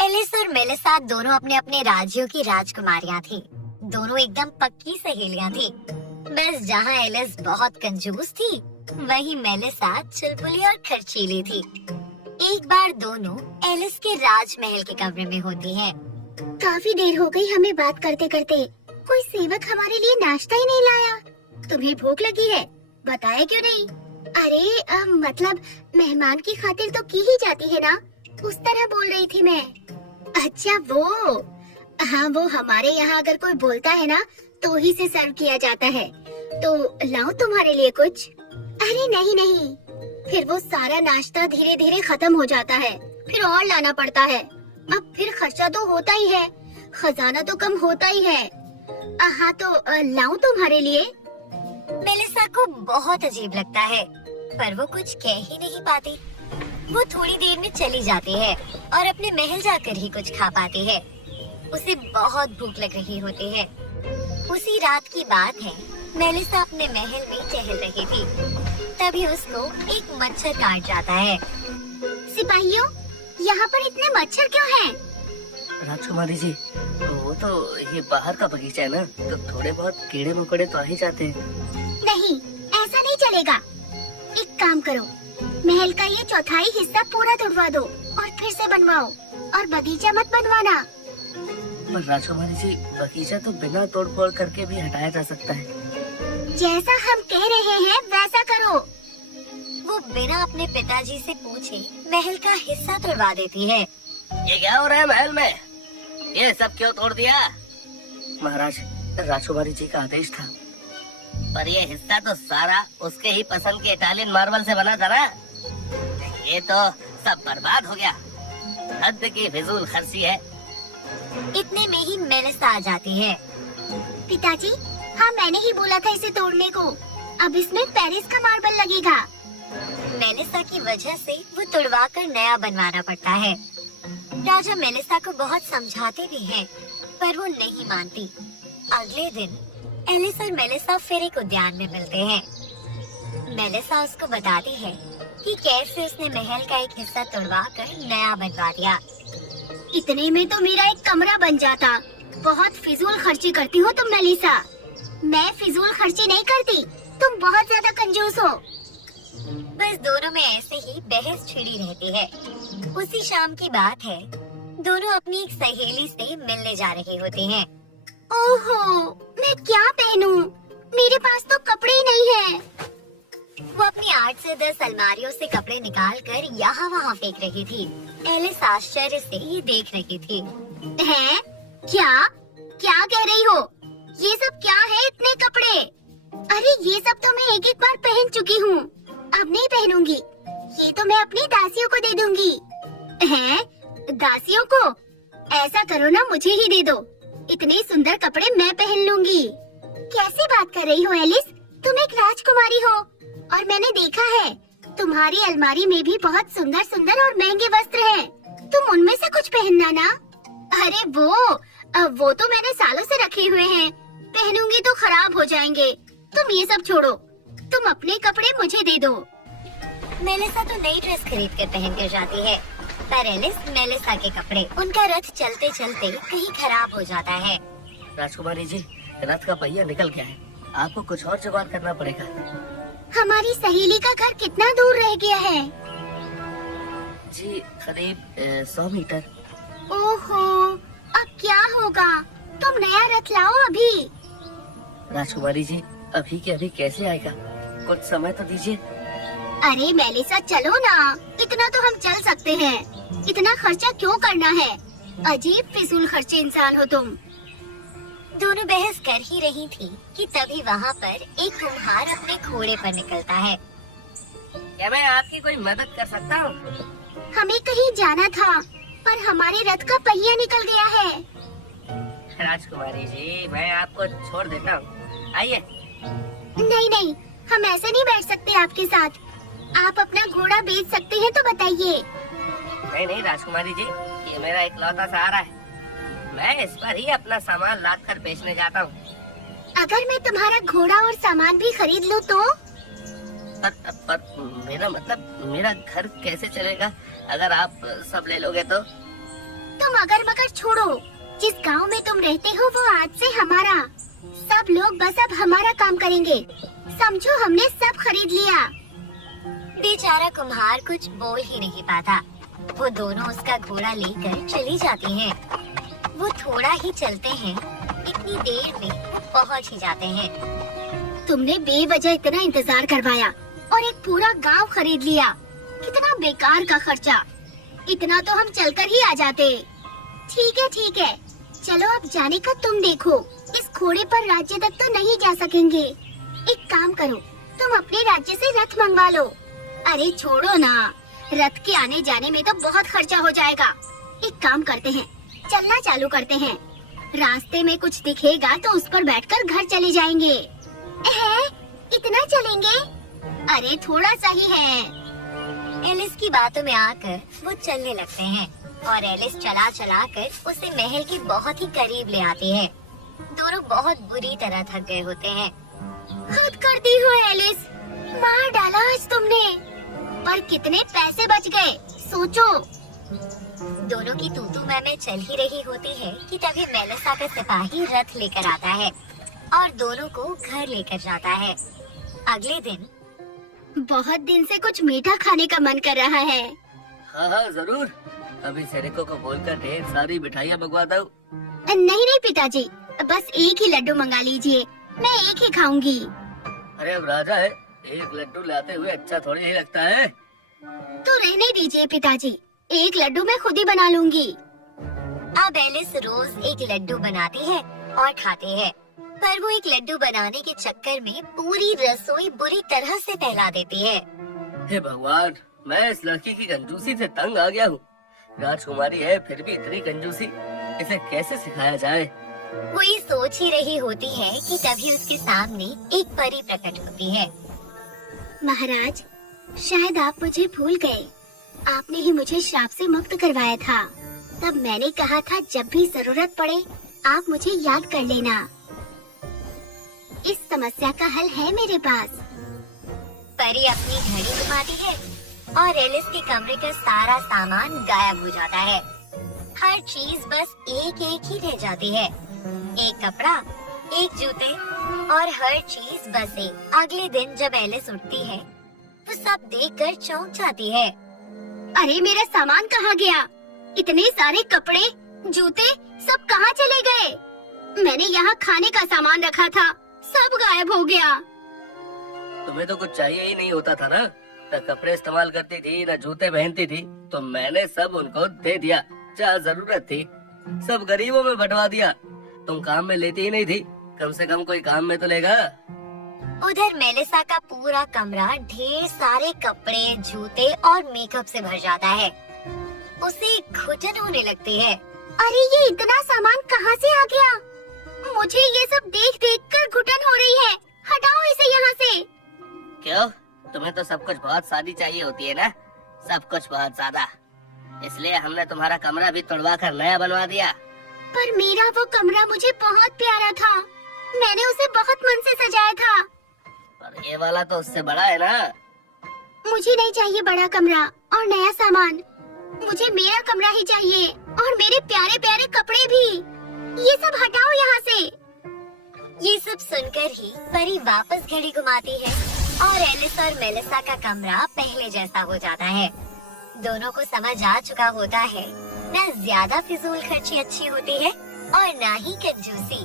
Alice और Melissa दोनों अपने अपने राज्यों की राजकुमारियां थी। दोनों एकदम पक्की सहेलियां थी। बस जहाँ एलिस बहुत कंजूस थी, वहीं मेलिसा चुलबुली और खर्चीली थी। एक बार दोनों एलिस के राजमहल के कमरे में होती हैं। काफी देर हो गई हमें बात करते करते। कोई सेवक हमारे लिए नाश्ता ही नहीं लाया। तुम्हें भूख लगी है? बताया क्यों नहीं? अरे मतलब मेहमान की खातिर तो की ही जाती है ना, उस तरह बोल रही थी मैं। अच्छा वो, हाँ वो हमारे यहाँ अगर कोई बोलता है ना तो ही से सर्व किया जाता है। तो लाऊं तुम्हारे लिए कुछ? अरे नहीं नहीं, फिर वो सारा नाश्ता धीरे धीरे खत्म हो जाता है, फिर और लाना पड़ता है। अब फिर खर्चा तो होता ही है, खजाना तो कम होता ही है। हाँ तो लाऊं तुम्हारे लिए? मेलिसा को बहुत अजीब लगता है, पर वो कुछ कह ही नहीं पाती। वो थोड़ी देर में चली जाती है और अपने महल जाकर ही कुछ खा पाती है। उसे बहुत भूख लग रही होती है। उसी रात की बात है, मेलिसा अपने महल में टहल रही थी। तभी उसको एक मच्छर काट जाता है। सिपाहियों, यहाँ पर इतने मच्छर क्यों हैं? राजकुमारी जी, वो तो ये बाहर का बगीचा है ना, तो थोड़े बहुत कीड़े मकोड़े तो आ ही जाते हैं। नहीं, ऐसा नहीं चलेगा। एक काम करो, महल का ये चौथाई हिस्सा पूरा तोड़वा दो और फिर से बनवाओ, और बगीचा मत बनवाना। पर राजकुमारी जी, बगीचा तो बिना तोड़ फोड़ करके भी हटाया जा सकता है। जैसा हम कह रहे हैं वैसा करो। वो बिना अपने पिताजी से पूछे महल का हिस्सा तोड़वा देती है। ये क्या हो रहा है महल में? ये सब क्यों तोड़ दिया? महाराज, राजकुमारी जी का आदेश था। पर ये हिस्सा तो सारा उसके ही पसंद के इटालियन मार्बल से बना था ना। ये तो सब बर्बाद हो गया। हद की फिजूल खर्ची है। इतने में ही मेलिसा आ जाती है। पिताजी, हाँ मैंने ही बोला था इसे तोड़ने को। अब इसमें पेरिस का मार्बल लगेगा। मेलिसा की वजह से वो तुड़वा कर नया बनवाना पड़ता है। राजा मेलिसा को बहुत समझाते भी हैं, पर वो नहीं मानती। अगले दिन एलिस और मेलिसा फिर एक उद्यान में मिलते हैं। मेलिसा उसको बताती है कि कैसे उसने महल का एक हिस्सा तुड़वा कर नया बनवा दिया। इतने में तो मेरा एक कमरा बन जाता। बहुत फिजूल खर्ची करती हो तुम मेलिसा। मैं फिजूल खर्ची नहीं करती, तुम बहुत ज्यादा कंजूस हो। बस दोनों में ऐसे ही बहस छिड़ी रहती है। उसी शाम की बात है, दोनों अपनी एक सहेली से मिलने जा रही होती हैं। ओहो, मैं क्या पहनूं? मेरे पास तो कपड़े ही नहीं है। वो अपनी 8 से 10 अलमारियों से कपड़े निकाल कर यहाँ वहाँ फेंक रही थी। एलिस आश्चर्य से ये देख रही थी। हैं? क्या क्या कह रही हो? ये सब क्या है इतने कपड़े? अरे ये सब तो मैं एक एक बार पहन चुकी हूँ, अब नहीं पहनूंगी। ये तो मैं अपनी दासियों को दे दूंगी। हैं? दासियों को? ऐसा करो ना, मुझे ही दे दो। इतने सुंदर कपड़े मैं पहन लूंगी। कैसी बात कर रही हो एलिस? तुम एक राजकुमारी हो और मैंने देखा है तुम्हारी अलमारी में भी बहुत सुंदर सुंदर और महंगे वस्त्र हैं। तुम उनमें से कुछ पहनना ना। अरे वो तो मैंने सालों से रखे हुए हैं, पहनूंगी तो खराब हो जाएंगे। तुम ये सब छोड़ो, तुम अपने कपड़े मुझे दे दो। मेलिसा तो नई ड्रेस खरीद कर पहन कर जाती है, पर एलिस मेलिसा के कपड़े। उनका रथ चलते चलते कहीं खराब हो जाता है। राजकुमारी जी, रथ का पहिया निकल गया है, आपको कुछ और जुगाड़ करना पड़ेगा। हमारी सहेली का घर कितना दूर रह गया है? जी करीब 100 मीटर। ओहो, अब क्या होगा? तुम नया रथ लाओ अभी। राजकुमारी जी, अभी के अभी कैसे आएगा? कुछ समय तो दीजिए। अरे मेलिसा, चलो ना, इतना तो हम चल सकते हैं। इतना खर्चा क्यों करना है? अजीब फिजूल खर्चे इंसान हो तुम। दोनों बहस कर ही रही थी कि तभी वहाँ पर एक कुम्हार अपने घोड़े पर निकलता है। क्या मैं आपकी कोई मदद कर सकता हूँ? हमें कहीं जाना था, पर हमारे रथ का पहिया निकल गया है। राजकुमारी जी, मैं आपको छोड़ देता हूँ, आइए। नहीं नहीं, हम ऐसे नहीं बैठ सकते आपके साथ। आप अपना घोड़ा बेच सकते हैं तो बताइए। नहीं नहीं राजकुमारी जी, ये मेरा इकलौता सहारा है। मैं इस पर ही अपना सामान लाद कर बेचने जाता हूँ। अगर मैं तुम्हारा घोड़ा और सामान भी खरीद लूँ तो? पर मेरा मतलब, मेरा घर कैसे चलेगा अगर आप सब ले लोगे तो? तुम अगर मगर छोड़ो। जिस गांव में तुम रहते हो वो आज से हमारा। सब लोग बस अब हमारा काम करेंगे। समझो हमने सब खरीद लिया। बेचारा कुम्हार कुछ बोल ही नहीं पाता। वो दोनों उसका घोड़ा लेकर चली जाती हैं। वो थोड़ा ही चलते हैं, इतनी देर में वो पहुंच ही जाते हैं। तुमने बेवजह इतना इंतजार करवाया और एक पूरा गांव खरीद लिया। कितना बेकार का खर्चा। इतना तो हम चलकर ही आ जाते। ठीक है, चलो अब जाने का तुम देखो। इस घोड़े पर राज्य तक तो नहीं जा सकेंगे। एक काम करो, तुम अपने राज्य से रथ मंगवा लो। अरे छोड़ो ना, रथ के आने जाने में तो बहुत खर्चा हो जाएगा। एक काम करते हैं, चलना चालू करते हैं। रास्ते में कुछ दिखेगा तो उस पर बैठकर घर चले जाएंगे। इतना चलेंगे? अरे थोड़ा सा ही है। एलिस की बातों में आकर वो चलने लगते हैं और एलिस चला चला कर उसे महल के बहुत ही करीब ले आती है। दोनों बहुत बुरी तरह थक गए होते हैं। हद कर दी हो एलिस, मार डाला आज तुमने। पर कितने पैसे बच गए सोचो। दोनों की तू मैं चल ही रही होती है कि तभी मेलिसा का सिपाही रथ लेकर आता है और दोनों को घर लेकर जाता है। अगले दिन बहुत दिन से कुछ मीठा खाने का मन कर रहा है। हाँ जरूर। अभी सेरिको को बोलकर ढेर सारी मिठाइयाँ मंगवाता हूँ। नहीं पिताजी, बस एक ही लड्डू मंगा लीजिए। मैं एक ही खाऊंगी। अरे अब राजा है, एक लड्डू लाते हुए अच्छा थोड़ी ही लगता है। तो रहने दीजिए पिताजी, एक लड्डू मैं खुद ही बना लूंगी। अब एलिस रोज एक लड्डू बनाती है और खाती है, पर वो एक लड्डू बनाने के चक्कर में पूरी रसोई बुरी तरह से फैला देती है। हे भगवान, मैं इस लड़की की कंजूसी से तंग आ गया हूँ। राजकुमारी है फिर भी इतनी कंजूसी, इसे कैसे सिखाया जाए। वो ये सोच ही रही होती है कि तभी उसके सामने एक परी प्रकट होती है। महाराज, शायद आप मुझे भूल गए। आपने ही मुझे श्राप से मुक्त करवाया था। तब मैंने कहा था जब भी जरूरत पड़े आप मुझे याद कर लेना। इस समस्या का हल है मेरे पास। परी अपनी घड़ी घुमाती है और एलिस के कमरे का सारा सामान गायब हो जाता है। हर चीज बस एक एक ही रह जाती है। एक कपड़ा, एक जूते और हर चीज बस एक। अगले दिन जब एलिस उठती है वो सब देखकर चौंक जाती है। अरे मेरा सामान कहाँ गया? इतने सारे कपड़े, जूते सब कहाँ चले गए? मैंने यहाँ खाने का सामान रखा था, सब गायब हो गया। तुम्हें तो कुछ चाहिए ही नहीं होता था ना, न कपड़े इस्तेमाल करती थी न जूते पहनती थी, तो मैंने सब उनको दे दिया। जहाँ जरूरत थी सब गरीबों में बंटवा दिया। तुम काम में लेती ही नहीं थी, कम से कम कोई काम में तो लेगा। उधर मेलिसा का पूरा कमरा ढेर सारे कपड़े, जूते और मेकअप से भर जाता है। उसे घुटन होने लगती है। अरे ये इतना सामान कहाँ से आ गया? मुझे ये सब देख देख कर घुटन हो रही है। हटाओ इसे यहाँ से। क्यों? तुम्हें तो सब कुछ बहुत सादी चाहिए होती है ना, सब कुछ बहुत ज्यादा। इसलिए हमने तुम्हारा कमरा भी तोड़वा कर नया बनवा दिया। पर मेरा वो कमरा मुझे बहुत प्यारा था। मैंने उसे बहुत मन से सजाया था। पर ये वाला तो उससे बड़ा है ना। मुझे नहीं चाहिए बड़ा कमरा और नया सामान। मुझे मेरा कमरा ही चाहिए और मेरे प्यारे प्यारे कपड़े भी। ये सब हटाओ यहाँ से। ये सब सुनकर ही परी वापस घड़ी घुमाती है और एलिस और मेलिसा का कमरा पहले जैसा हो जाता है। दोनों को समझ आ चुका होता है न ज्यादा फिजूल खर्ची अच्छी होती है और न ही कंजूसी।